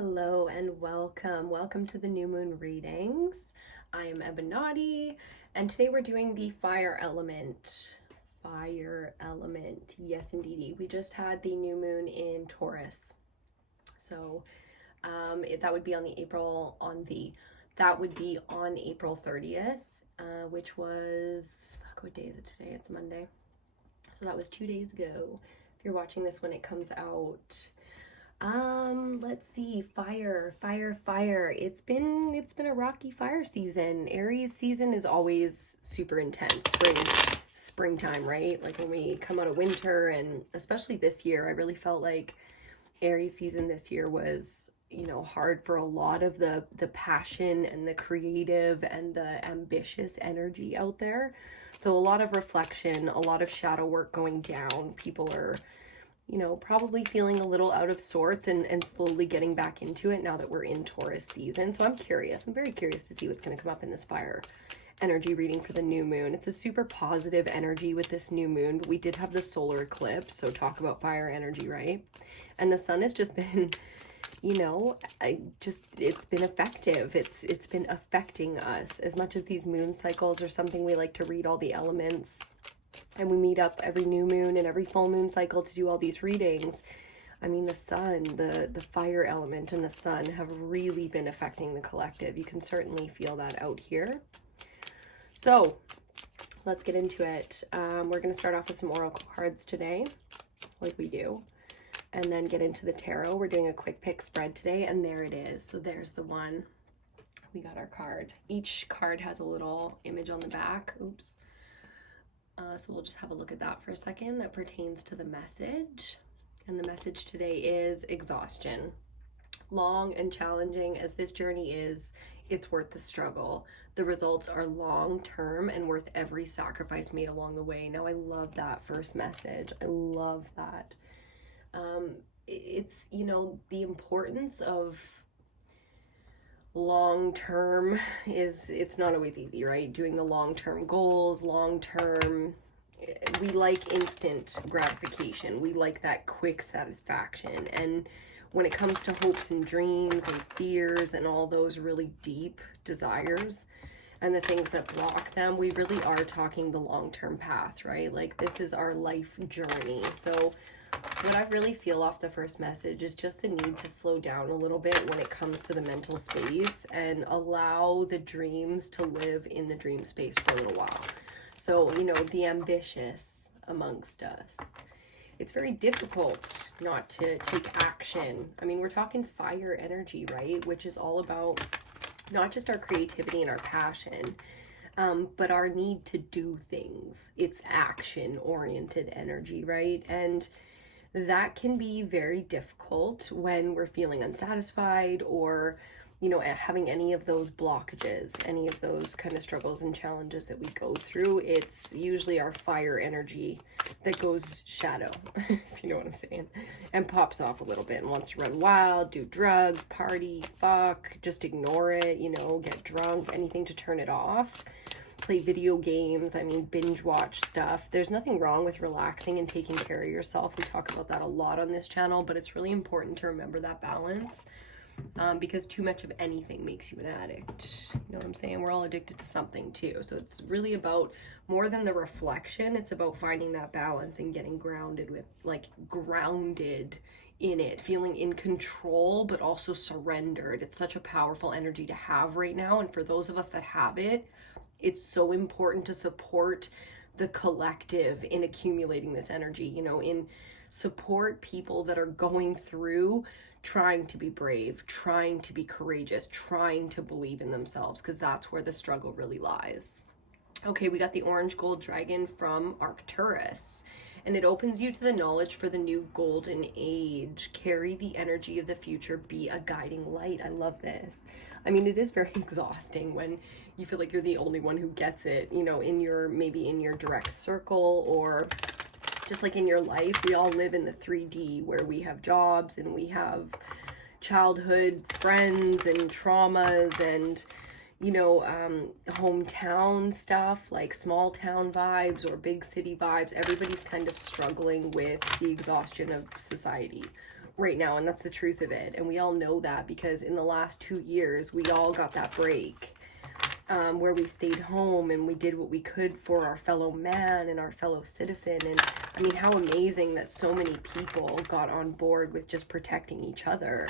Hello and welcome. Welcome to the new moon readings. I am Ebinotti, and today we're doing the fire element. Fire element. Yes, indeedy. We just had the new moon in Taurus. So that would be on April 30th, which was, what day is it today? It's Monday. So that was 2 days ago. If you're watching this when it comes out. Let's see. Fire. It's been a rocky fire season. Aries season is always super intense. Springtime, right? Like when we come out of winter, and especially this year, I really felt like Aries season this year was, hard for a lot of the passion and the creative and the ambitious energy out there. So a lot of reflection, a lot of shadow work going down. People are probably feeling a little out of sorts and slowly getting back into it now that we're in Taurus season. So I'm very curious to see what's going to come up in this fire energy reading for the new moon. It's a super positive energy with this new moon, but we did have the solar eclipse, so talk about fire energy, right? And the sun has just been, it's been effective. It's been affecting us as much as these moon cycles are something we like to read all the elements. And we meet up every new moon and every full moon cycle to do all these readings. I mean, the sun, the fire element and the sun have really been affecting the collective. You can certainly feel that out here. So let's get into it. We're going to start off with some oracle cards today, like we do, and then get into the tarot. We're doing a quick pick spread today, and there it is. So there's the one. We got our card. Each card has a little image on the back. Oops. So we'll just have a look at that for a second. That pertains to the message. And the message today is exhaustion. Long and challenging as this journey is, it's worth the struggle. The results are long-term and worth every sacrifice made along the way. Now, I love that first message. I love that. It's, the importance of long-term it's not always easy, right? Doing the long-term goals, we like instant gratification. We like that quick satisfaction. And when it comes to hopes and dreams and fears and all those really deep desires and the things that block them, we really are talking the long-term path, right? Like this is our life journey. So what I really feel off the first message is just the need to slow down a little bit when it comes to the mental space and allow the dreams to live in the dream space for a little while. So, the ambitious amongst us. It's very difficult not to take action. I mean, we're talking fire energy, right? Which is all about not just our creativity and our passion, but our need to do things. It's action-oriented energy, right? And that can be very difficult when we're feeling unsatisfied or, having any of those blockages, any of those kind of struggles and challenges that we go through. It's usually our fire energy that goes shadow, if you know what I'm saying, and pops off a little bit and wants to run wild, do drugs, party, fuck, just ignore it, get drunk, anything to turn it off. Play video games, binge watch stuff. There's nothing wrong with relaxing and taking care of yourself. We talk about that a lot on this channel, but it's really important to remember that balance because too much of anything makes you an addict. You know what I'm saying? We're all addicted to something too. So it's really about more than the reflection. It's about finding that balance and getting grounded in it, feeling in control, but also surrendered. It's such a powerful energy to have right now. And for those of us that have it, it's so important to support the collective in accumulating this energy, in support people that are going through trying to be brave, trying to be courageous, trying to believe in themselves, because that's where the struggle really lies. Okay, we got the orange gold dragon from Arcturus, and it opens you to the knowledge for the new golden age. Carry the energy of the future, be a guiding light. I love this. It is very exhausting when you feel like you're the only one who gets it, maybe in your direct circle or just like in your life. We all live in the 3D where we have jobs and we have childhood friends and traumas and hometown stuff, like small town vibes or big city vibes. Everybody's kind of struggling with the exhaustion of society, right now, and that's the truth of it. And we all know that because in the last 2 years, we all got that break where we stayed home and we did what we could for our fellow man and our fellow citizen. And I mean, how amazing that so many people got on board with just protecting each other,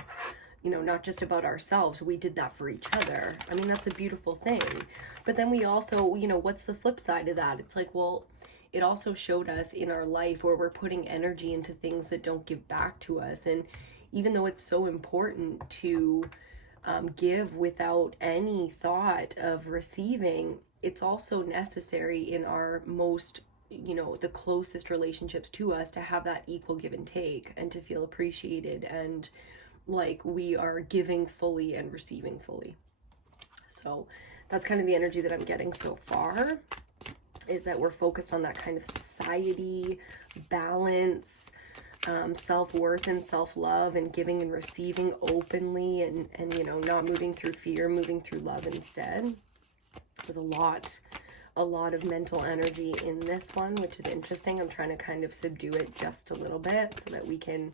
you know, not just about ourselves. We did that for each other. I mean, that's a beautiful thing. But then we also, you know, what's the flip side of that? It's like, well, it also showed us in our life where we're putting energy into things that don't give back to us. And even though it's so important to give without any thought of receiving, it's also necessary in our most, you know, the closest relationships to us to have that equal give and take and to feel appreciated and like we are giving fully and receiving fully. So that's kind of the energy that I'm getting so far, is that we're focused on that kind of society, balance, self-worth and self-love, and giving and receiving openly, and you know, not moving through fear, moving through love instead. There's a lot of mental energy in this one, which is interesting. I'm trying to kind of subdue it just a little bit so that we can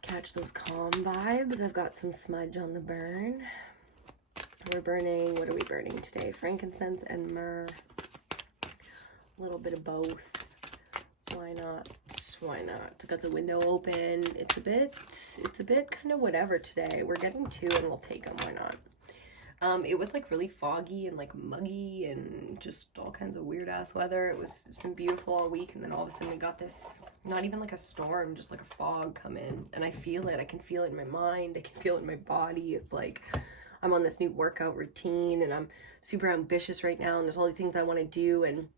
catch those calm vibes. I've got some smudge on the burn. We're burning, what are we burning today? Frankincense and myrrh. A little bit of both. Why not? Why not? I got the window open. It's a bit kind of whatever today. We're getting two and we'll take them. Why not? It was like really foggy and like muggy and just all kinds of weird ass weather. It's been beautiful all week, and then all of a sudden we got this, not even like a storm, just like a fog come in, and I feel it. I can feel it in my mind. I can feel it in my body. It's like I'm on this new workout routine and I'm super ambitious right now, and there's all the things I want to do. And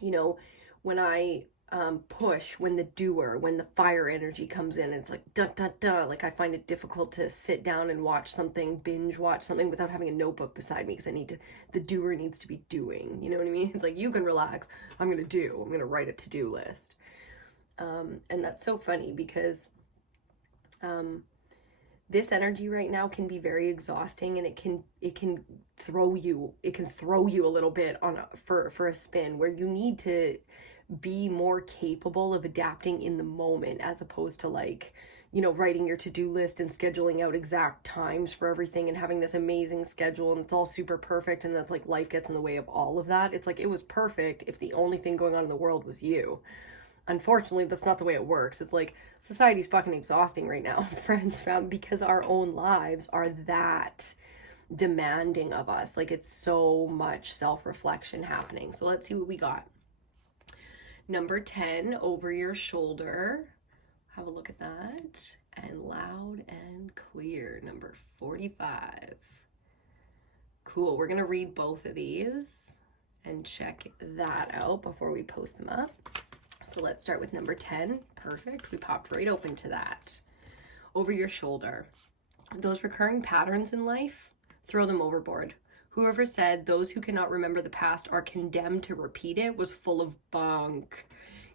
you know, when I push, when the fire energy comes in, it's like dun dun dun, like I find it difficult to sit down and watch something, binge watch something without having a notebook beside me, because the doer needs to be doing, you know what I mean? It's like, you can relax, I'm gonna write a to-do list. And that's so funny because this energy right now can be very exhausting, and it can throw you a little bit for a spin, where you need to be more capable of adapting in the moment, as opposed to, like, you know, writing your to-do list and scheduling out exact times for everything and having this amazing schedule and it's all super perfect, and that's like life gets in the way of all of that. It's like, it was perfect if the only thing going on in the world was you. Unfortunately, that's not the way it works. It's like, society's fucking exhausting right now, friends, because our own lives are that demanding of us. Like, it's so much self-reflection happening. So let's see what we got. Number 10, over your shoulder. Have a look at that. And loud and clear. Number 45. Cool. We're going to read both of these and check that out before we post them up. So let's start with number 10. Perfect. We popped right open to that. Over your shoulder. Those recurring patterns in life, throw them overboard. Whoever said those who cannot remember the past are condemned to repeat it was full of bunk.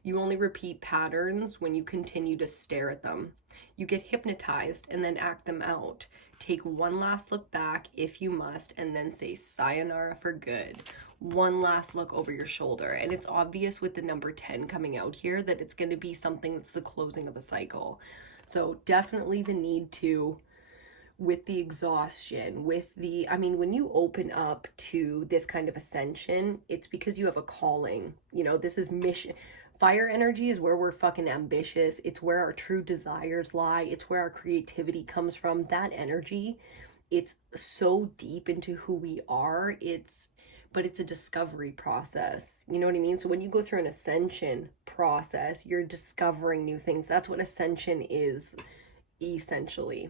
You only repeat patterns when you continue to stare at them. You get hypnotized and then act them out. Take one last look back if you must, and then say sayonara for good. One last look over your shoulder. And it's obvious with the number 10 coming out here that it's going to be something that's the closing of a cycle. So definitely the need to, with the exhaustion, I mean, when you open up to this kind of ascension, it's because you have a calling. You know, this is mission. Fire energy is where we're fucking ambitious. It's where our true desires lie. It's where our creativity comes from. That energy, it's so deep into who we are. But it's a discovery process. You know what I mean? So when you go through an ascension process, you're discovering new things. That's what ascension is, essentially.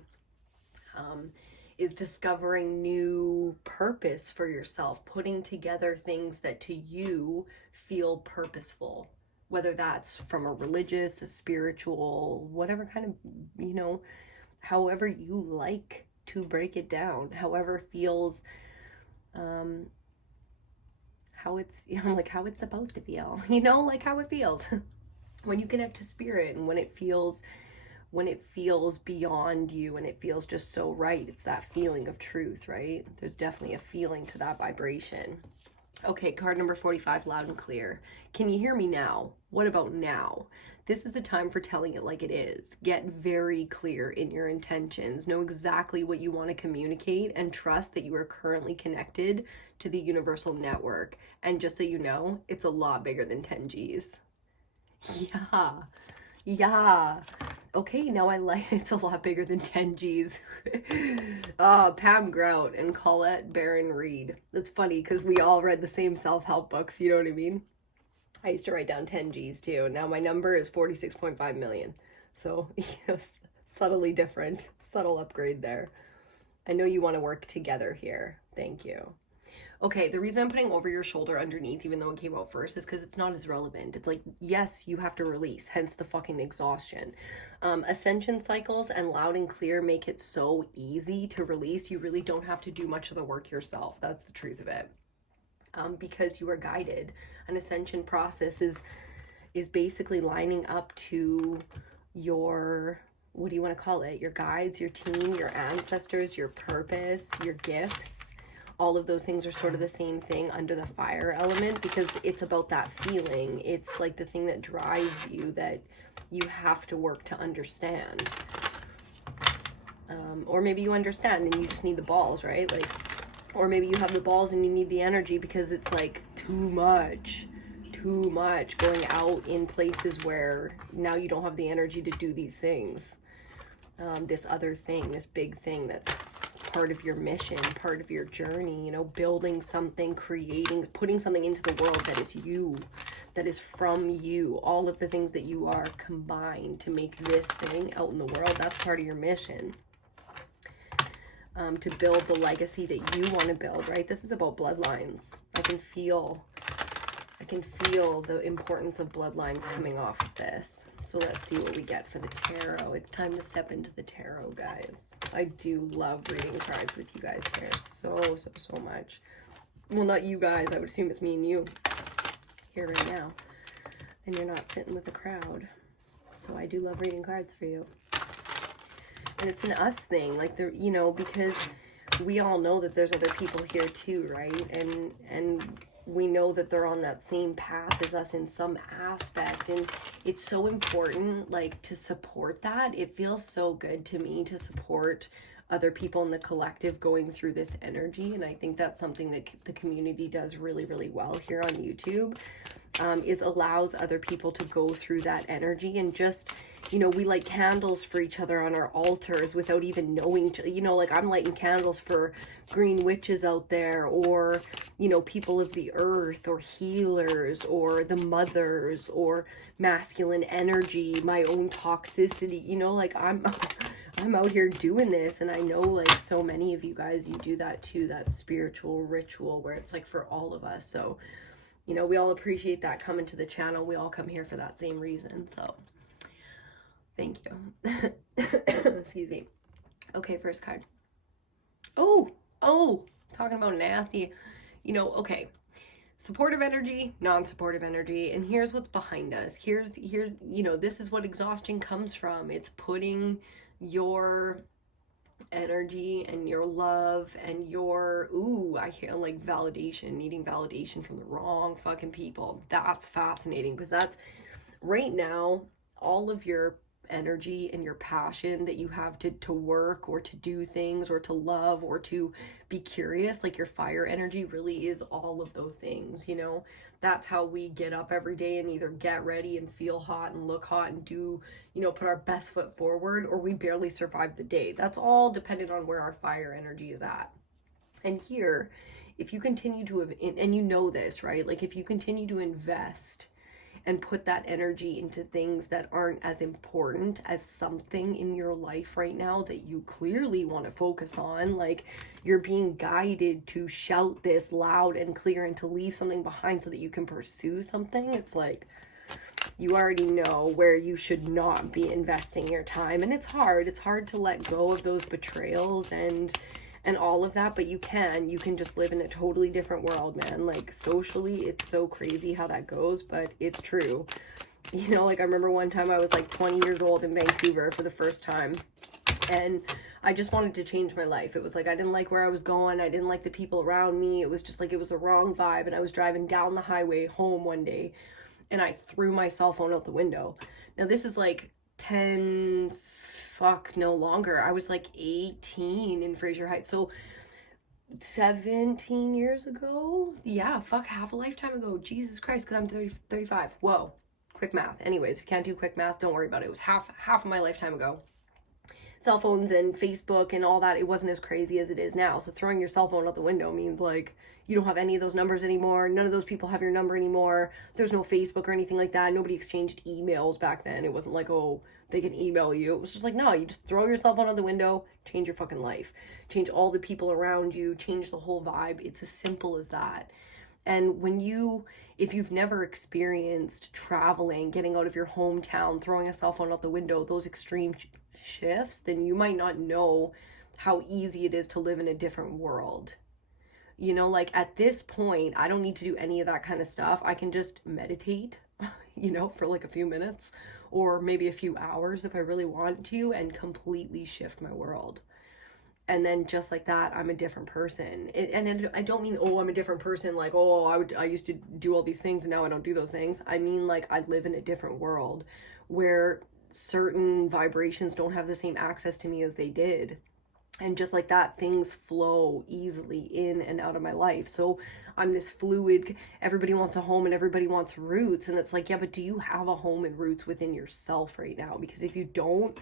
Is discovering new purpose for yourself, putting together things that to you feel purposeful, whether that's from a religious, a spiritual, whatever kind of, you know, however you like to break it down, however feels, how it's, you know, like how it's supposed to feel, you know, like how it feels when you connect to spirit, and when it feels beyond you and it feels just so right. It's that feeling of truth, right? There's definitely a feeling to that vibration. Okay, card number 45, loud and clear. Can you hear me now? What about now? This is the time for telling it like it is. Get very clear in your intentions. Know exactly what you want to communicate and trust that you are currently connected to the universal network. And just so you know, it's a lot bigger than 10 G's. Yeah. Yeah. Okay, now I like it's a lot bigger than 10 G's. Pam Grout and Colette Baron Reed. That's funny because we all read the same self-help books, you know what I mean? I used to write down 10 G's too. Now my number is 46.5 million. So, subtly different. Subtle upgrade there. I know you want to work together here. Thank you. Okay, the reason I'm putting over your shoulder underneath, even though it came out first, is because it's not as relevant. It's like, yes, you have to release, hence the fucking exhaustion. Ascension cycles and loud and clear make it so easy to release. You really don't have to do much of the work yourself. That's the truth of it. Because you are guided. An ascension process is basically lining up to your, what do you want to call it? Your guides, your team, your ancestors, your purpose, your gifts. All of those things are sort of the same thing under the fire element because it's about that feeling. It's like the thing that drives you that you have to work to understand. Or maybe you understand and you just need the balls, right? Like, or maybe you have the balls and you need the energy because it's like too much going out in places where now you don't have the energy to do these things. This other thing, this big thing that's part of your mission, part of your journey, building something, creating, putting something into the world that is you, that is from you. All of the things that you are combined to make this thing out in the world, that's part of your mission. To build the legacy that you want to build, right? This is about bloodlines. I can feel the importance of bloodlines coming off of this. So let's see what we get for the tarot. It's time to step into the tarot, guys. I do love reading cards with you guys here so much. Well, not you guys. I would assume it's me and you here right now. And you're not sitting with the crowd. So I do love reading cards for you. And it's an us thing, like because we all know that there's other people here too, right? And we know that they're on that same path as us in some aspect, and it's so important, like, to support that. It feels so good to me to support other people in the collective going through this energy, and I think that's something that the community does really, really well here on YouTube, is allows other people to go through that energy. And just, we light candles for each other on our altars without even knowing, like I'm lighting candles for green witches out there, or, people of the earth, or healers, or the mothers, or masculine energy, my own toxicity, like I'm out here doing this. And I know, like, so many of you guys, you do that too, that spiritual ritual where it's like for all of us. So, we all appreciate that coming to the channel. We all come here for that same reason. So thank you. Excuse me. Okay, first card. Oh, talking about nasty, okay. Supportive energy, non-supportive energy. And here's what's behind us. Here, this is what exhaustion comes from. It's putting your energy and your love and your, I hear like validation, needing validation from the wrong fucking people. That's fascinating because that's right now, all of your energy and your passion that you have to work or to do things or to love or to be curious, like your fire energy really is all of those things. That's how we get up every day and either get ready and feel hot and look hot and do, put our best foot forward, or we barely survive the day. That's all dependent on where our fire energy is at. And here, if you continue to, and this, right? Like, if you continue to invest and put that energy into things that aren't as important as something in your life right now that you clearly want to focus on, like you're being guided to shout this loud and clear and to leave something behind so that you can pursue something, it's like you already know where you should not be investing your time. And it's hard to let go of those betrayals and all of that, but you can just live in a totally different world, man. Like, socially, it's so crazy how that goes, but it's true. Like, I remember one time I was like 20 years old in Vancouver for the first time, And I just wanted to change my life. It was like I didn't like where I was going. I didn't like the people around me. It was just like it was the wrong vibe. And I was driving down the highway home one day and I threw my cell phone out the window. Now this is like no longer. I was like 18 in Fraser Heights. So 17 years ago? Yeah, half a lifetime ago. Jesus Christ, because I'm 35. Whoa. Quick math. Anyways, if you can't do quick math, don't worry about it. It was half of my lifetime ago. Cell phones and Facebook and all that, it wasn't as crazy as it is now. So throwing your cell phone out the window means like you don't have any of those numbers anymore. None of those people have your number anymore. There's no Facebook or anything like that. Nobody exchanged emails back then. It wasn't like, oh, they can email you. It was just like, no, you just throw your cell phone out the window, change your fucking life. Change all the people around you, change the whole vibe. It's as simple as that. And if you've never experienced traveling, getting out of your hometown, throwing a cell phone out the window, those extreme shifts, then you might not know how easy it is to live in a different world. You know, like at this point, I don't need to do any of that kind of stuff. I can just meditate, you know, for like a few minutes or maybe a few hours if I really want to, and completely shift my world. And then just like that, I'm a different person. And I don't mean, oh, I'm a different person. Like, oh, I used to do all these things and now I don't do those things. I mean, like, I live in a different world where certain vibrations don't have the same access to me as they did. And just like that, things flow easily in and out of my life. So I'm this fluid, everybody wants a home and everybody wants roots. And it's like, yeah, but do you have a home and roots within yourself right now? Because if you don't,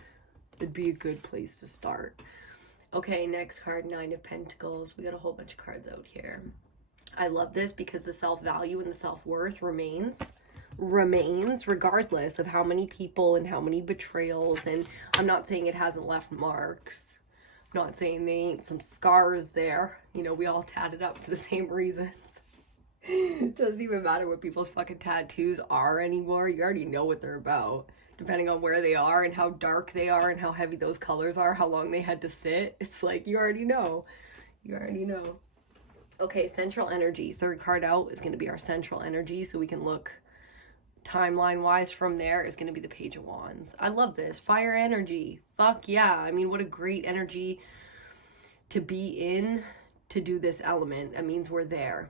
it'd be a good place to start. Okay, next card, 9 of Pentacles. We got a whole bunch of cards out here. I love this because the self-value and the self-worth remains regardless of how many people and how many betrayals. And I'm not saying it hasn't left marks. I'm not saying there ain't some scars there. You know, we all tatted up for the same reasons. It doesn't even matter what people's fucking tattoos are anymore. You already know what they're about. Depending on where they are and how dark they are and how heavy those colors are, how long they had to sit. It's like, you already know. You already know. Okay, central energy. Third card out is going to be our central energy. So we can look timeline-wise from there is going to be the Page of Wands. I love this. Fire energy. Fuck yeah. I mean, what a great energy to be in to do this element. That means we're there.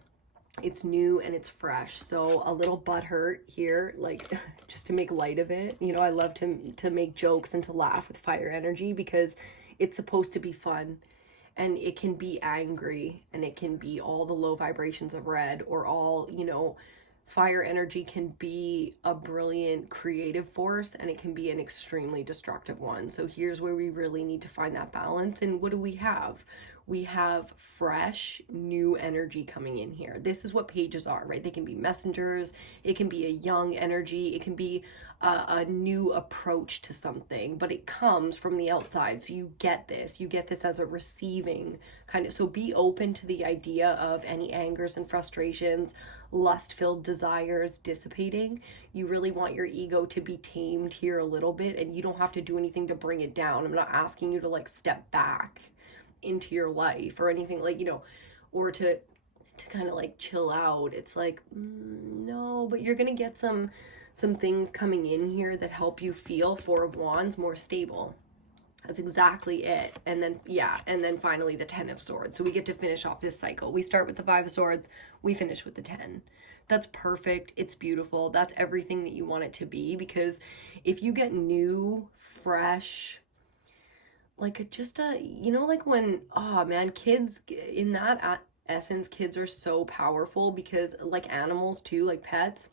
It's new and it's fresh. So a little butthurt here, like just to make light of it. You know, I love to make jokes and to laugh with fire energy because it's supposed to be fun, and it can be angry, and it can be all the low vibrations of red, or all, you know, fire energy can be a brilliant creative force, and it can be an extremely destructive one. So here's where we really need to find that balance. And what do we have? We have fresh, new energy coming in here. This is what pages are, right? They can be messengers. It can be a young energy. It can be a new approach to something, but it comes from the outside. So you get this. You get this as a receiving kind of. So be open to the idea of any angers and frustrations, lust-filled desires dissipating. You really want your ego to be tamed here a little bit, and you don't have to do anything to bring it down. I'm not asking you to like step back into your life or anything, like, you know, or to kind of like chill out. It's like, no, but you're gonna get some things coming in here that help you feel, Four of Wands, more stable. That's exactly it. And then, yeah, and then finally the 10 of Swords. So we get to finish off this cycle. We start with the 5 of Swords, we finish with the 10. That's perfect. It's beautiful. That's everything that you want it to be, because if you get new, fresh, like just a, you know, like when, oh man, kids, in that essence, kids are so powerful because like animals too, like pets,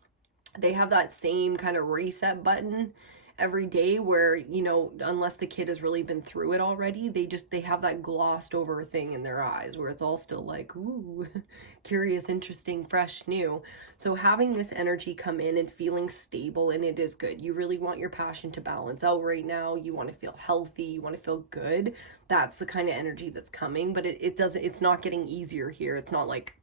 they have that same kind of reset button every day where, you know, unless the kid has really been through it already, they have that glossed over thing in their eyes where it's all still like, ooh, curious, interesting, fresh, new. So having this energy come in and feeling stable in it is good. You really want your passion to balance out right now. You want to feel healthy. You want to feel good. That's the kind of energy that's coming, but it's not getting easier here. It's not like,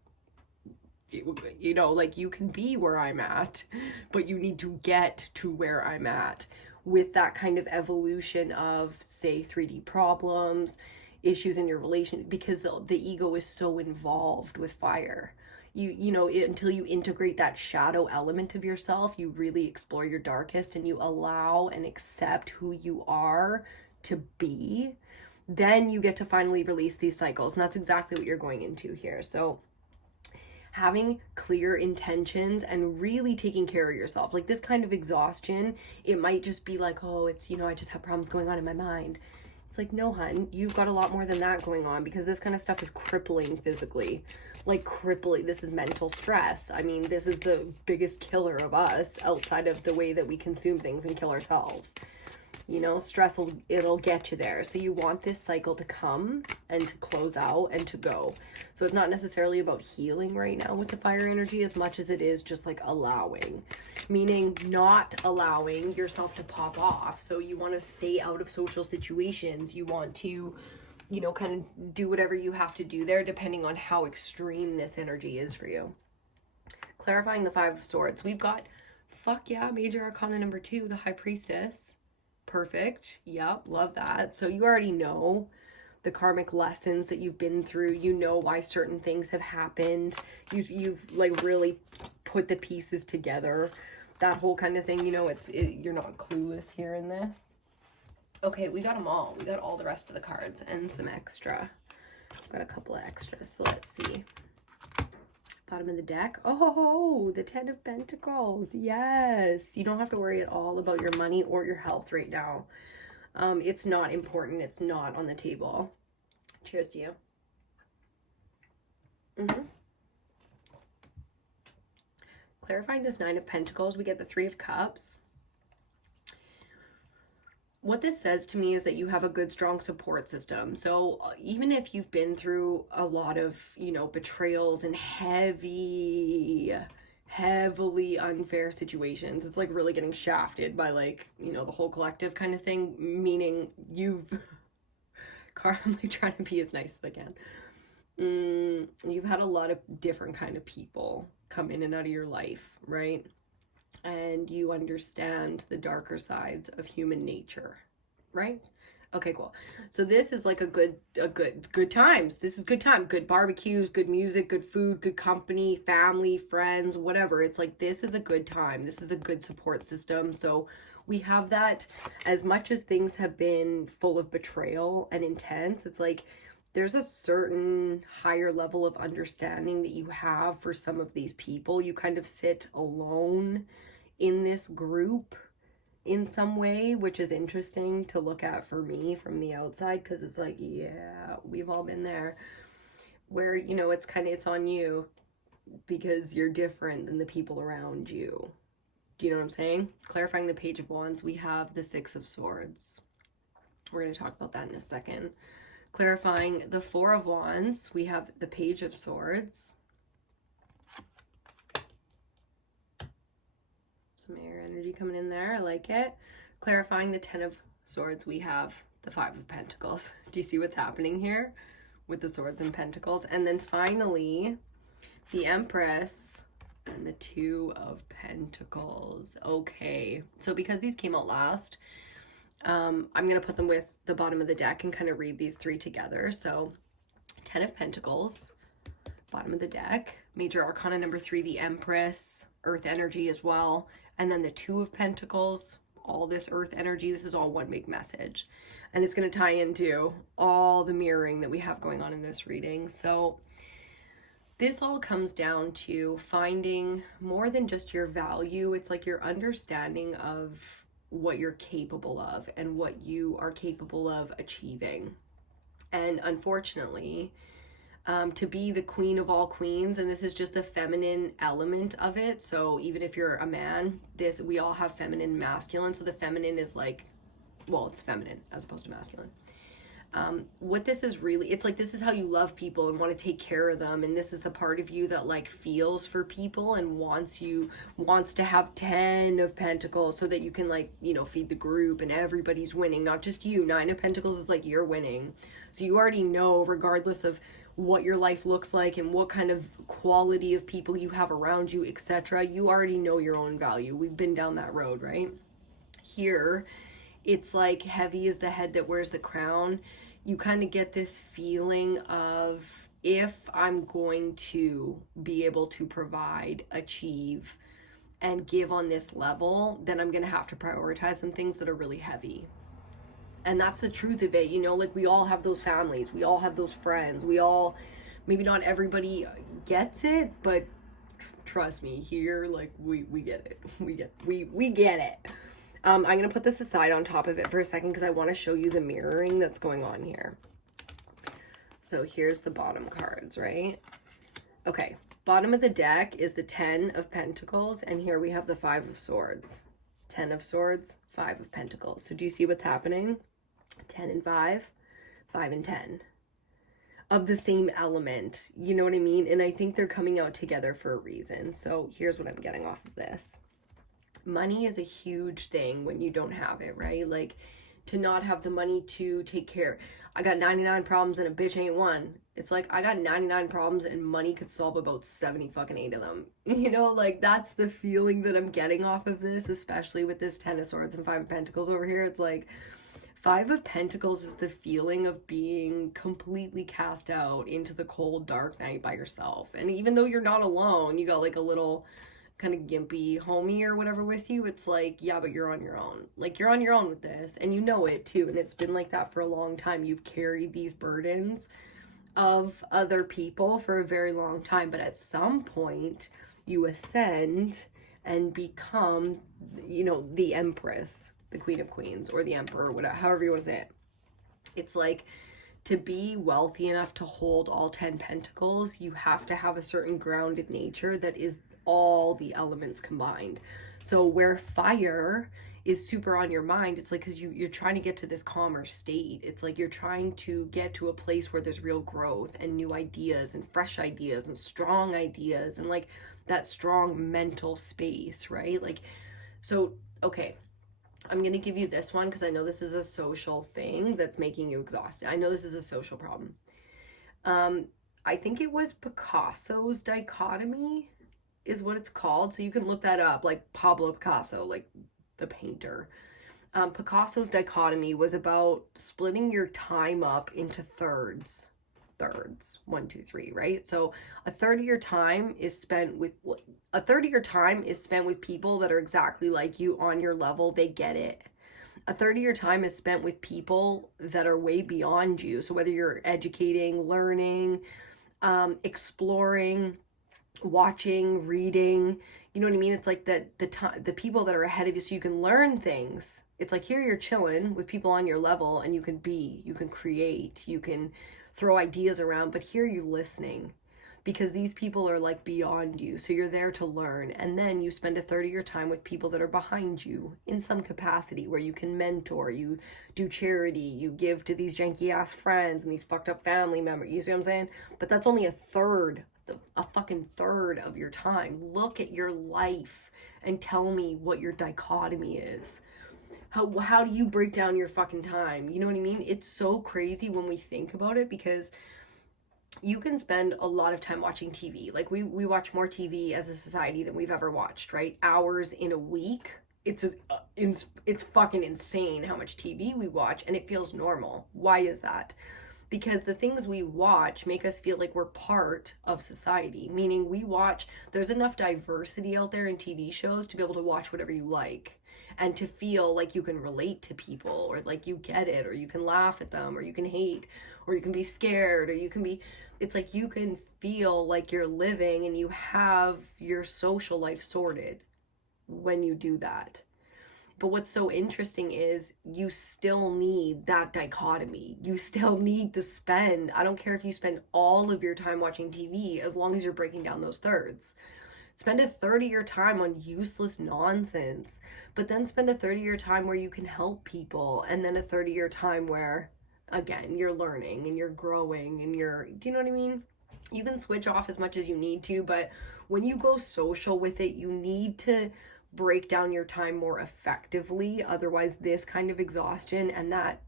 you know, like you can be where I'm at, but you need to get to where I'm at with that kind of evolution of, say, 3D problems, issues in your relation, because the ego is so involved with fire. You know, until you integrate that shadow element of yourself, you really explore your darkest and you allow and accept who you are to be, then you get to finally release these cycles. And that's exactly what you're going into here. So having clear intentions and really taking care of yourself. Like this kind of exhaustion, it might just be like, oh, it's, you know, I just have problems going on in my mind. It's like, no, hun, you've got a lot more than that going on, because this kind of stuff is crippling physically. Like crippling. This is mental stress. I mean, this is the biggest killer of us outside of the way that we consume things and kill ourselves. You know, stress it'll get you there. So you want this cycle to come and to close out and to go. So it's not necessarily about healing right now with the fire energy as much as it is just like allowing, meaning not allowing yourself to pop off. So you want to stay out of social situations. You want to, you know, kind of do whatever you have to do there depending on how extreme this energy is for you. Clarifying the Five of Swords. We've got, fuck yeah, Major Arcana number 2, the High Priestess. Perfect. Yep, love that. So you already know the karmic lessons that you've been through. You know why certain things have happened. You've like really put the pieces together. That whole kind of thing. You know, you're not clueless here in this. Okay, we got them all. We got all the rest of the cards and some extra. Got a couple of extras. So let's see. Bottom of the deck. Oh, the 10 of Pentacles. Yes. You don't have to worry at all about your money or your health right now. It's not important. It's not on the table. Cheers to you. Clarifying this 9 of Pentacles, we get the 3 of Cups. What this says to me is that you have a good, strong support system. So even if you've been through a lot of, you know, betrayals and heavily unfair situations, it's like really getting shafted by like, you know, the whole collective kind of thing, meaning I'm like trying to be as nice as I can. You've had a lot of different kind of people come in and out of your life, right? And you understand the darker sides of human nature, right? Okay, cool. So this is like a good times. This is good time. Good barbecues, good music, good food, good company, family, friends, whatever. It's like, this is a good time. This is a good support system. So we have that. As much as things have been full of betrayal and intense, it's like there's a certain higher level of understanding that you have for some of these people. You kind of sit alone in this group in some way, which is interesting to look at for me from the outside, because it's like, yeah, we've all been there, where, you know, it's on you because you're different than the people around you. Do you know what I'm saying? Clarifying the Page of Wands, we have the 6 of Swords. We're going to talk about that in a second. Clarifying the 4 of Wands, we have the Page of Swords. Some air energy coming in there. I like it. Clarifying the 10 of Swords, we have the 5 of Pentacles. Do you see what's happening here with the Swords and Pentacles? And then finally, the Empress and the 2 of Pentacles. Okay. So because these came out last, I'm going to put them with the bottom of the deck and kind of read these 3 together. So 10 of Pentacles, bottom of the deck. Major Arcana number 3, the Empress, Earth energy as well. And then the 2 of Pentacles, all this Earth energy. This is all one big message. And it's going to tie into all the mirroring that we have going on in this reading. So this all comes down to finding more than just your value. It's like your understanding of what you're capable of and what you are capable of achieving. And unfortunately, to be the queen of all queens, and this is just the feminine element of it. So even if you're a man, we all have feminine and masculine. So the feminine is like, well, it's feminine as opposed to masculine. What this is really, it's like, this is how you love people and want to take care of them. And this is the part of you that like feels for people and wants to have 10 of Pentacles so that you can, like, you know, feed the group and everybody's winning, not just you. 9 of Pentacles is like, you're winning. So you already know, regardless of what your life looks like and what kind of quality of people you have around you, etc., you already know your own value. We've been down that road, right? Here, it's like heavy is the head that wears the crown. You kind of get this feeling of, if I'm going to be able to provide, achieve, and give on this level, then I'm going to have to prioritize some things that are really heavy. And that's the truth of it, you know, like we all have those families, we all have those friends, we all, maybe not everybody gets it, but trust me, here, like we get it. We get it. I'm gonna put this aside on top of it for a second because I want to show you the mirroring that's going on here. So here's the bottom cards, right? Okay, bottom of the deck is the 10 of Pentacles, and here we have the 5 of Swords. 10 of Swords, 5 of Pentacles. So do you see what's happening? 10 and 5, 5 and 10. Of the same element, you know what I mean? And I think they're coming out together for a reason. So here's what I'm getting off of this. Money is a huge thing when you don't have it, right? Like, to not have the money to take care. I got 99 problems and a bitch ain't one. It's like, I got 99 problems and money could solve about 70 fucking 8 of them. You know, like, that's the feeling that I'm getting off of this, especially with this 10 of Swords and 5 of Pentacles over here. It's like, 5 of Pentacles is the feeling of being completely cast out into the cold, dark night by yourself. And even though you're not alone, you got like a little kind of gimpy homie or whatever with you. It's like, yeah, but you're on your own. Like, you're on your own with this. And you know it too. And it's been like that for a long time. You've carried these burdens of other people for a very long time. But at some point, you ascend and become, you know, the Empress, the Queen of Queens, or the Emperor, or whatever, however you want to say it. It's like, to be wealthy enough to hold all 10 pentacles, you have to have a certain grounded nature that is all the elements combined. So where fire is super on your mind, it's like, because you're trying to get to this calmer state. It's like you're trying to get to a place where there's real growth and new ideas and fresh ideas and strong ideas and like that strong mental space, right? Like, so, okay, I'm going to give you this one because I know this is a social thing that's making you exhausted. I know this is a social problem. I think it was Picasso's dichotomy is what it's called. So you can look that up, like Pablo Picasso, like the painter. Picasso's dichotomy was about splitting your time up into thirds. 1, 2, 3, right? So a third of your time is spent with people that are exactly like you, on your level. They get it. A third of your time is spent with people that are way beyond you. So whether you're educating, learning, exploring, watching, reading, you know what I mean? It's like the people that are ahead of you, so you can learn things. It's like, here you're chilling with people on your level and you can create, you can throw ideas around, but here you're listening because these people are like beyond you. So you're there to learn. And then you spend a third of your time with people that are behind you in some capacity, where you can mentor, you do charity, you give to these janky ass friends and these fucked up family members. You see what I'm saying? But that's only a fucking third of your time. Look at your life and tell me what your dichotomy is. How do you break down your fucking time? You know what I mean? It's so crazy when we think about it, because you can spend a lot of time watching TV. Like, we watch more TV as a society than we've ever watched, right? Hours in a week. It's fucking insane how much TV we watch, and it feels normal. Why is that? Because the things we watch make us feel like we're part of society, meaning there's enough diversity out there in TV shows to be able to watch whatever you like and to feel like you can relate to people, or like you get it, or you can laugh at them, or you can hate, or you can be scared, or it's like you can feel like you're living and you have your social life sorted when you do that. But what's so interesting is you still need that dichotomy. You still need to spend, I don't care if you spend all of your time watching TV, as long as you're breaking down those thirds. Spend a third of your time on useless nonsense, but then spend a third of your time where you can help people, and then a third of your time where, again, you're learning and you're growing and do you know what I mean? You can switch off as much as you need to, but when you go social with it, you need to break down your time more effectively. Otherwise, this kind of exhaustion and that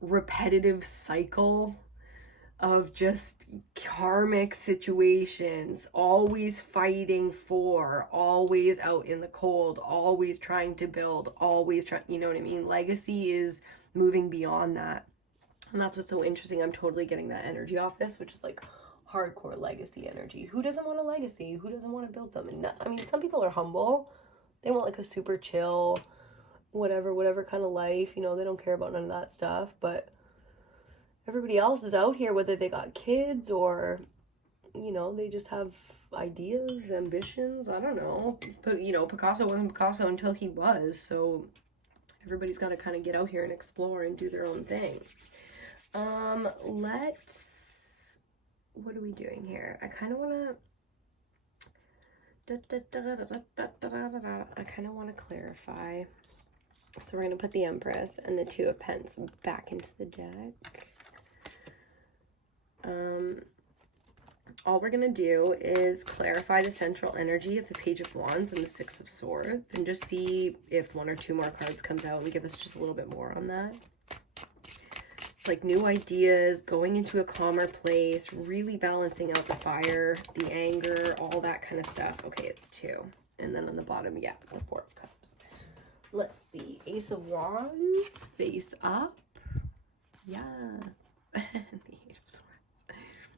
repetitive cycle of just karmic situations, always fighting for, always out in the cold, always trying to build, you know what I mean? Legacy is moving beyond that. And that's what's so interesting. I'm totally getting that energy off this, which is like hardcore legacy energy. Who doesn't want a legacy? Who doesn't want to build something? I mean, some people are humble. They want like a super chill, whatever kind of life, you know, they don't care about none of that stuff, but everybody else is out here, whether they got kids or, you know, they just have ideas, ambitions, I don't know. But, you know, Picasso wasn't Picasso until he was, so everybody's got to kind of get out here and explore and do their own thing. What are we doing here? I kind of want to clarify. So we're going to put the Empress and the Two of Pence back into the deck. All we're going to do is clarify the central energy of the Page of Wands and the Six of Swords, and just see if one or two more cards comes out and give us just a little bit more on that. It's like new ideas, going into a calmer place, really balancing out the fire, the anger, all that kind of stuff. Okay, it's two. And then on the bottom, yeah, the Four of Cups. Let's see. Ace of Wands, face up. Yes. The Eight of Swords.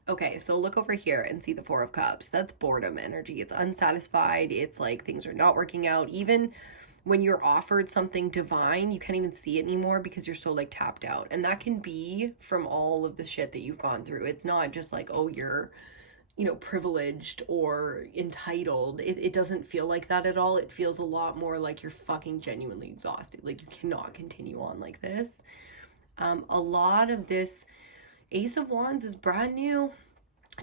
Okay, so look over here and see the Four of Cups. That's boredom energy. It's unsatisfied. It's like things are not working out. Even when you're offered something divine, you can't even see it anymore because you're so like tapped out. And that can be from all of the shit that you've gone through. It's not just like, oh, you're, you know, privileged or entitled. It doesn't feel like that at all. It feels a lot more like you're fucking genuinely exhausted. Like you cannot continue on like this. A lot of this Ace of Wands is brand new.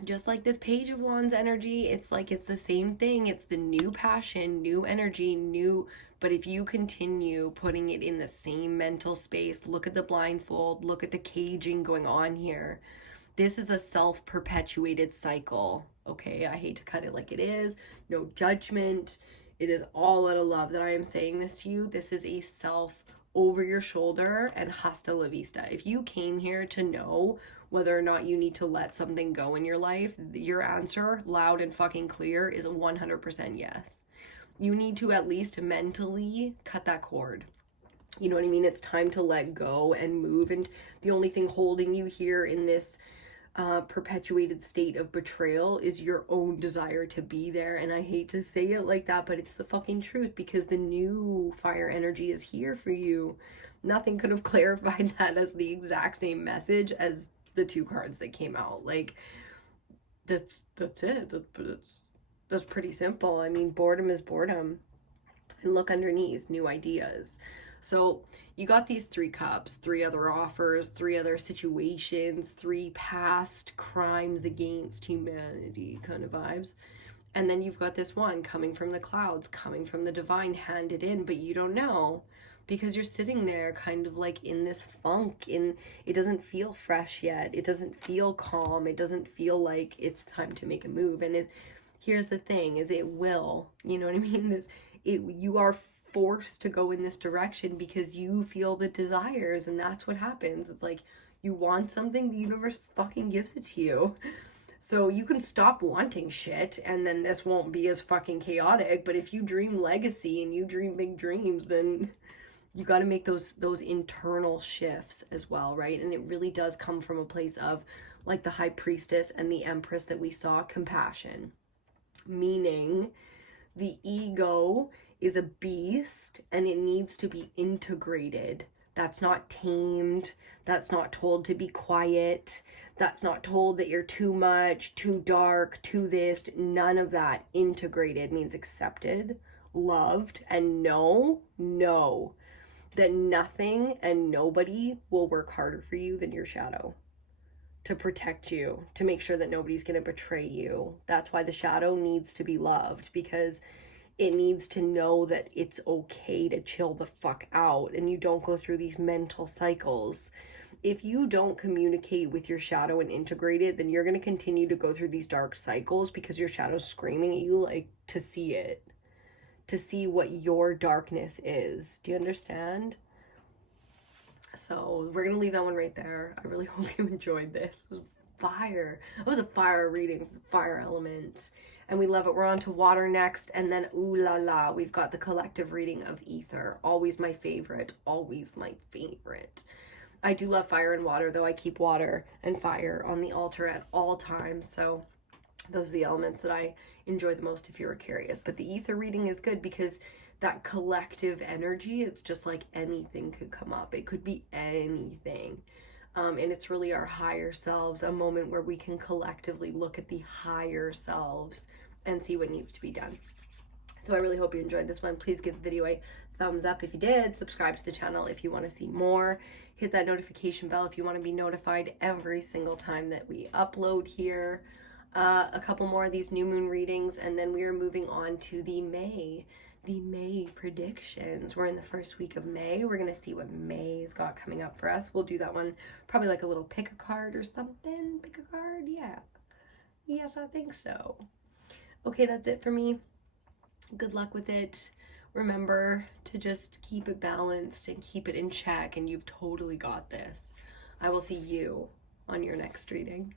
Just like this Page of Wands energy, it's like it's the same thing. It's the new passion, new energy, new. But if you continue putting it in the same mental space, look at the blindfold, look at the caging going on here. This is a self-perpetuated cycle, okay? I hate to cut it like it is. No judgment. It is all out of love that I am saying this to you. This is a self over your shoulder and hasta la vista. If you came here to know whether or not you need to let something go in your life, your answer, loud and fucking clear, is 100% yes. You need to at least mentally cut that cord. You know what I mean? It's time to let go and move. And the only thing holding you here in this perpetuated state of betrayal is your own desire to be there. And I hate to say it like that, but it's the fucking truth, because the new fire energy is here for you. Nothing could have clarified that as the exact same message as the two cards that came out. Like, that's it. That's pretty simple. I mean, boredom is boredom. And look underneath, new ideas. So you got these 3 cups, 3 other offers, 3 other situations, 3 past crimes against humanity kind of vibes. And then you've got this one coming from the clouds, coming from the divine, handed in, but you don't know because you're sitting there kind of like in this funk. It doesn't feel fresh yet. It doesn't feel calm. It doesn't feel like it's time to make a move. And here's the thing, is it will, you know what I mean? You are forced to go in this direction because you feel the desires, and that's what happens. It's like you want something, the universe fucking gives it to you. So you can stop wanting shit and then this won't be as fucking chaotic. But if you dream legacy and you dream big dreams, then you got to make those internal shifts as well, right? And it really does come from a place of, like the High Priestess and the Empress that we saw, compassion. Meaning the ego is a beast and it needs to be integrated. That's not tamed. That's not told to be quiet. That's not told that you're too much, too dark, too this. None of that. Integrated means accepted, loved, and know that nothing and nobody will work harder for you than your shadow to protect you, to make sure that nobody's going to betray you. That's why the shadow needs to be loved, because it needs to know that it's okay to chill the fuck out and you don't go through these mental cycles. If you don't communicate with your shadow and integrate it, then you're going to continue to go through these dark cycles because your shadow's screaming at you, like, to see it, to see what your darkness is. Do you understand? So we're going to leave that one right there. I really hope you enjoyed this. It was fire. It was a fire reading, fire element. And we love it. We're on to water next. And then, ooh la la, we've got the collective reading of ether. Always my favorite. Always my favorite. I do love fire and water, though. I keep water and fire on the altar at all times. So those are the elements that I enjoy the most, if you were curious. But the ether reading is good because that collective energy. It's just like anything could come up. It could be anything. And it's really our higher selves, a moment where we can collectively look at the higher selves and see what needs to be done. So I really hope you enjoyed this one. Please give the video a thumbs up if you did. Subscribe to the channel if you want to see more. Hit that notification bell if you want to be notified every single time that we upload here. A couple more of these new moon readings, and then we are moving on to the May predictions. We're in the first week of May. We're going to see what May's got coming up for us. We'll do that one probably like a little pick a card or something. Pick a card, yeah. Yes, I think so. Okay, that's it for me. Good luck with it. Remember to just keep it balanced and keep it in check, and you've totally got this. I will see you on your next reading.